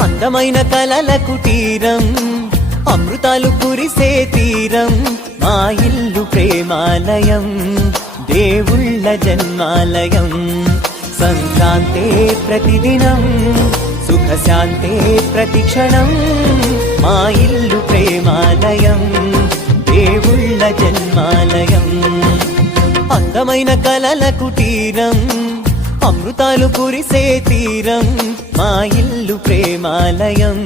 అందమైన కలల కుటీరం, అమృతాలు కురిసే తీరం, మా ఇల్లు ప్రేమాలయం, దేవుళ్ళ జన్మాలయం. సంక్రాంతే ప్రతిదినం, సుఖశాంతే ప్రతిక్షణం, మా ఇల్లు ప్రేమాలయం, దేవుళ్ళ జన్మాలయం. అందమైన కలల కుటీరం, అమృతాలు కురిసే తీరం, మా ఇల్లు ప్రేమాలయం,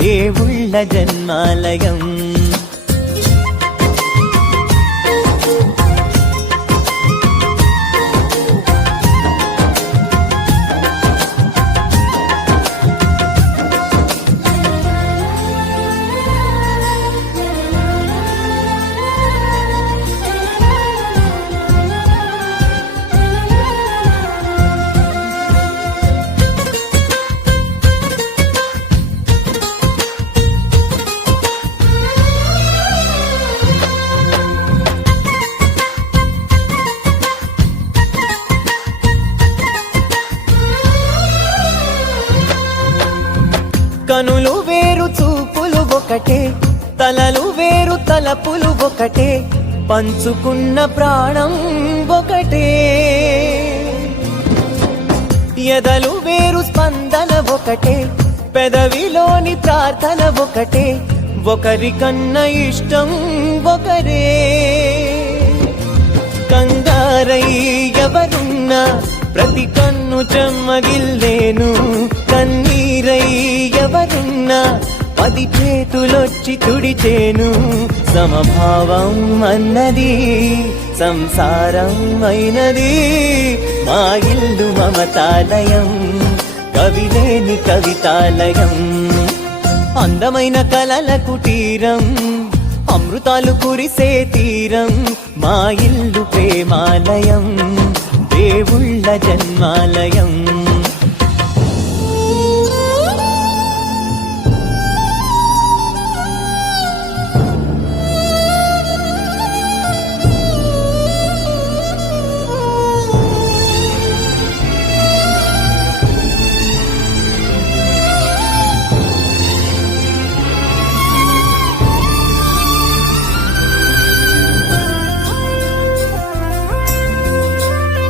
దేవుళ్ళ జన్మాలయం. కనులు వేరు చూపులు ఒకటే, తలలు వేరు తలపులు ఒకటే, పంచుకున్న ప్రాణం ఒకటే. ఎదలు వేరు స్పందన ఒకటే, పెదవిలోని ప్రార్థన ఒకటే, ఒకరికన్నా ఇష్టం ఒకరే. కంగారై ఎవరున్నా ప్రతి కన్ను చెమ్మగిల్లేను, కన్నీరై ఎవరున్నా 10 చేతులొచ్చి తుడిచేను. సమభావం అన్నది సంసారం అయినది, మా ఇల్లు మమతాలయం, కవిలేని కవితాలయం. అందమైన కలల కుటీరం, అమృతాలు కురిసే తీరం, మా ఇల్లు ప్రేమాలయం, దేవుళ్ళ జన్మాలయం.